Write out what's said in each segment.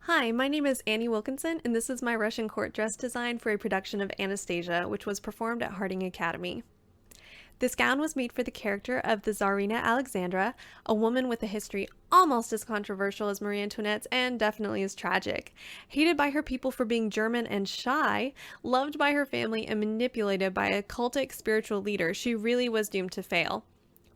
Hi, my name is Annie Wilkinson, and this is my Russian court dress design for a production of Anastasia, which was performed at Harding Academy. This gown was made for the character of the Tsarina Alexandra, a woman with a history almost as controversial as Marie Antoinette's and definitely as tragic. Hated by her people for being German and shy, loved by her family, and manipulated by a cultic spiritual leader, she really was doomed to fail.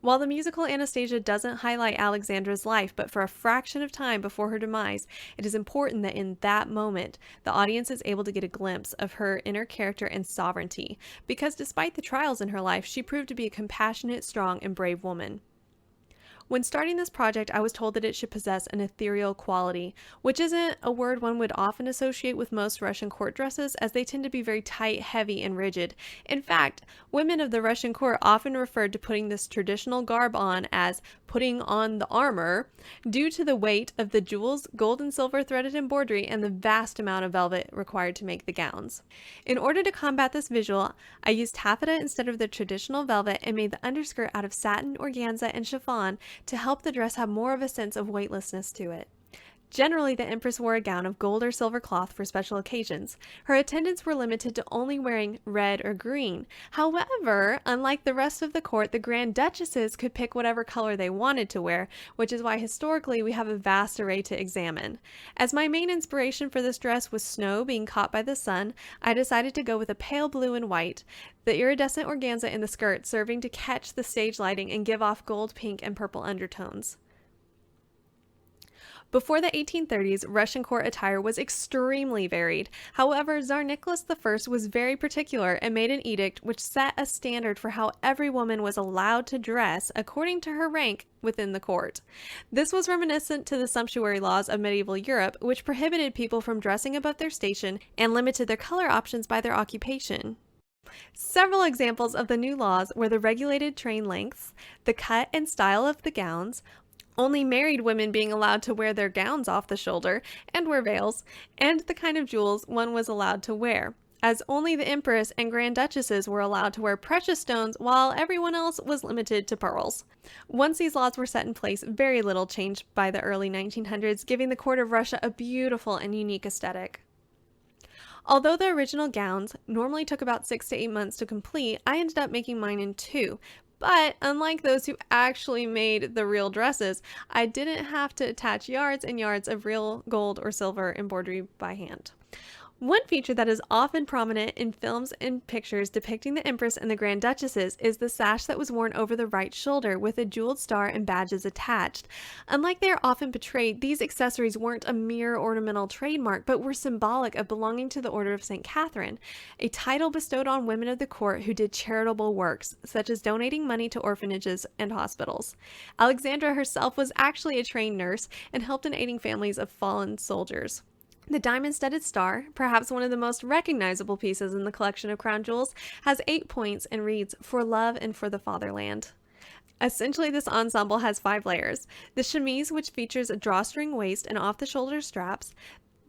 While the musical Anastasia doesn't highlight Alexandra's life, but for a fraction of time before her demise, it is important that in that moment, the audience is able to get a glimpse of her inner character and sovereignty, because despite the trials in her life, she proved to be a compassionate, strong, and brave woman. When starting this project, I was told that it should possess an ethereal quality, which isn't a word one would often associate with most Russian court dresses, as they tend to be very tight, heavy, and rigid. In fact, women of the Russian court often referred to putting this traditional garb on as putting on the armor, due to the weight of the jewels, gold and silver threaded embroidery, and the vast amount of velvet required to make the gowns. In order to combat this visual, I used taffeta instead of the traditional velvet and made the underskirt out of satin, organza, and chiffon to help the dress have more of a sense of weightlessness to it. Generally, the Empress wore a gown of gold or silver cloth for special occasions. Her attendants were limited to only wearing red or green. However, unlike the rest of the court, the Grand Duchesses could pick whatever color they wanted to wear, which is why historically we have a vast array to examine. As my main inspiration for this dress was snow being caught by the sun, I decided to go with a pale blue and white, the iridescent organza in the skirt serving to catch the stage lighting and give off gold, pink, and purple undertones. Before the 1830s, Russian court attire was extremely varied. However, Tsar Nicholas I was very particular and made an edict which set a standard for how every woman was allowed to dress according to her rank within the court. This was reminiscent to the sumptuary laws of medieval Europe, which prohibited people from dressing above their station and limited their color options by their occupation. Several examples of the new laws were the regulated train lengths, the cut and style of the gowns, only married women being allowed to wear their gowns off the shoulder and wear veils, and the kind of jewels one was allowed to wear, as only the Empress and Grand Duchesses were allowed to wear precious stones while everyone else was limited to pearls. Once these laws were set in place, very little changed by the early 1900s, giving the court of Russia a beautiful and unique aesthetic. Although the original gowns normally took about 6 to 8 months to complete, I ended up making mine in 2. But unlike those who actually made the real dresses, I didn't have to attach yards and yards of real gold or silver embroidery by hand. One feature that is often prominent in films and pictures depicting the Empress and the Grand Duchesses is the sash that was worn over the right shoulder with a jeweled star and badges attached. Unlike they are often portrayed, these accessories weren't a mere ornamental trademark, but were symbolic of belonging to the Order of St. Catherine, a title bestowed on women of the court who did charitable works, such as donating money to orphanages and hospitals. Alexandra herself was actually a trained nurse and helped in aiding families of fallen soldiers. The diamond-studded star, perhaps one of the most recognizable pieces in the collection of crown jewels, has 8 points and reads, "For love and for the fatherland." Essentially, this ensemble has 5 layers. The chemise, which features a drawstring waist and off-the-shoulder straps,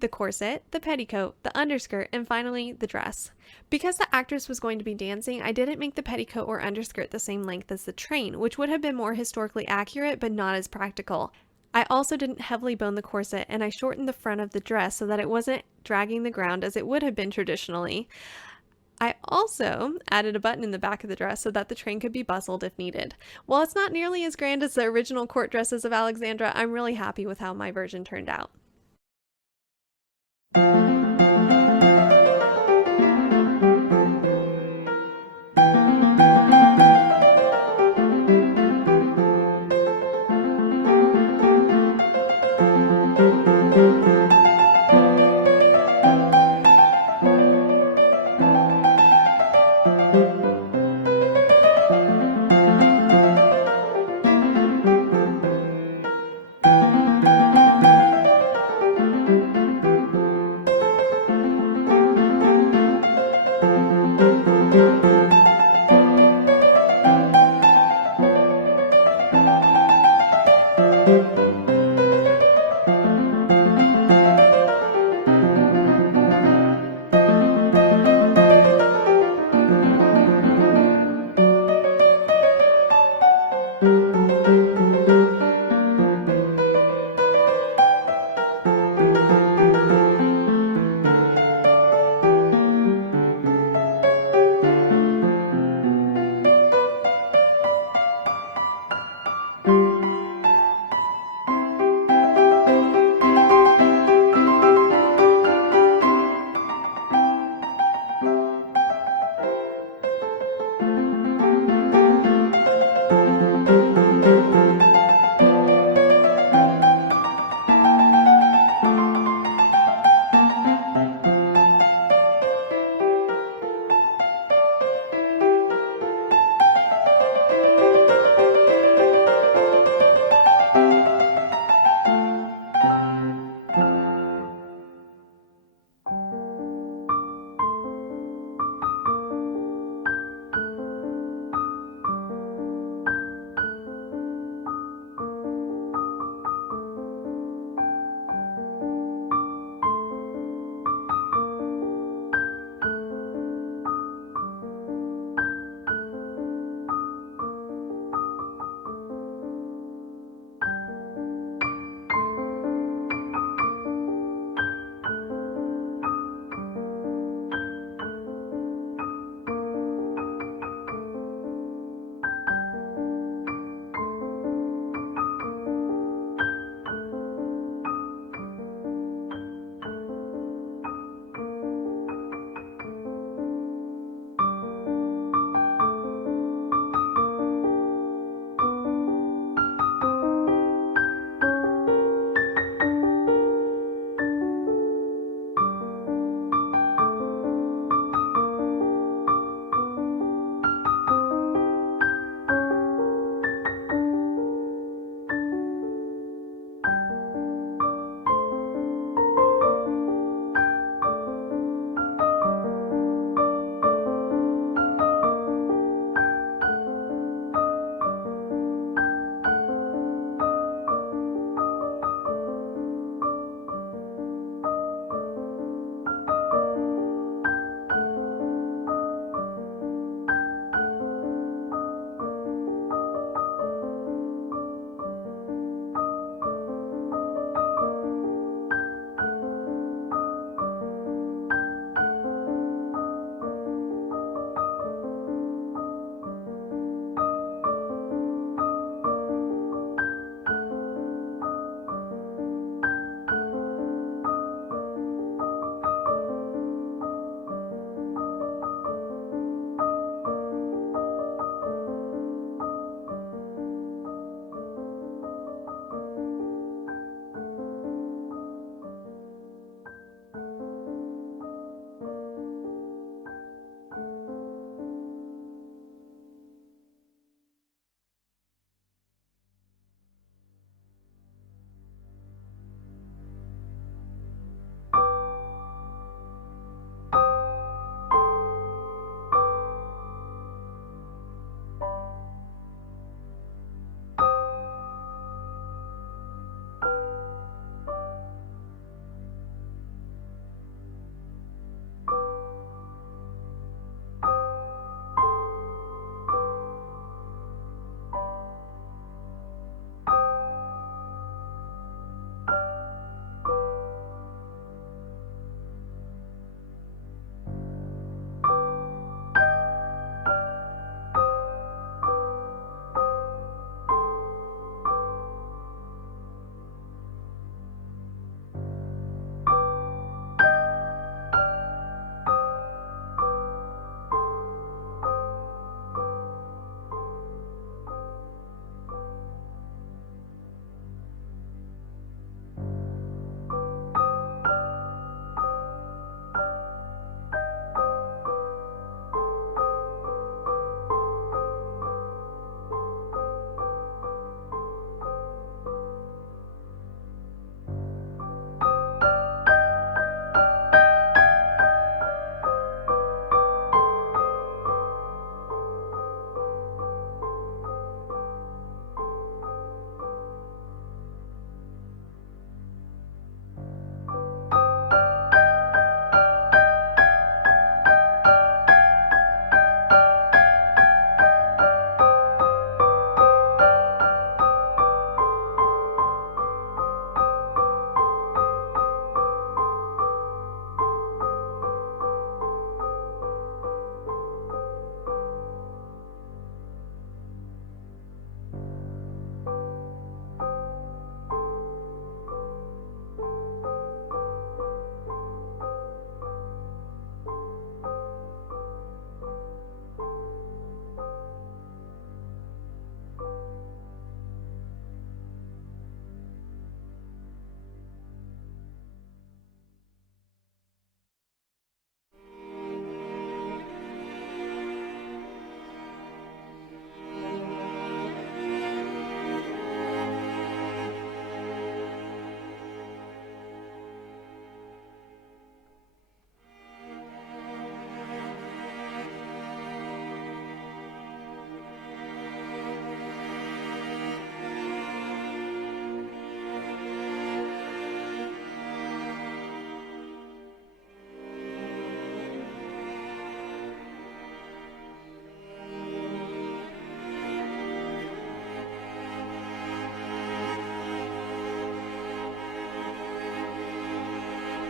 the corset, the petticoat, the underskirt, and finally, the dress. Because the actress was going to be dancing, I didn't make the petticoat or underskirt the same length as the train, which would have been more historically accurate but not as practical. I also didn't heavily bone the corset, and I shortened the front of the dress so that it wasn't dragging the ground as it would have been traditionally. I also added a button in the back of the dress so that the train could be bustled if needed. While it's not nearly as grand as the original court dresses of Alexandra, I'm really happy with how my version turned out.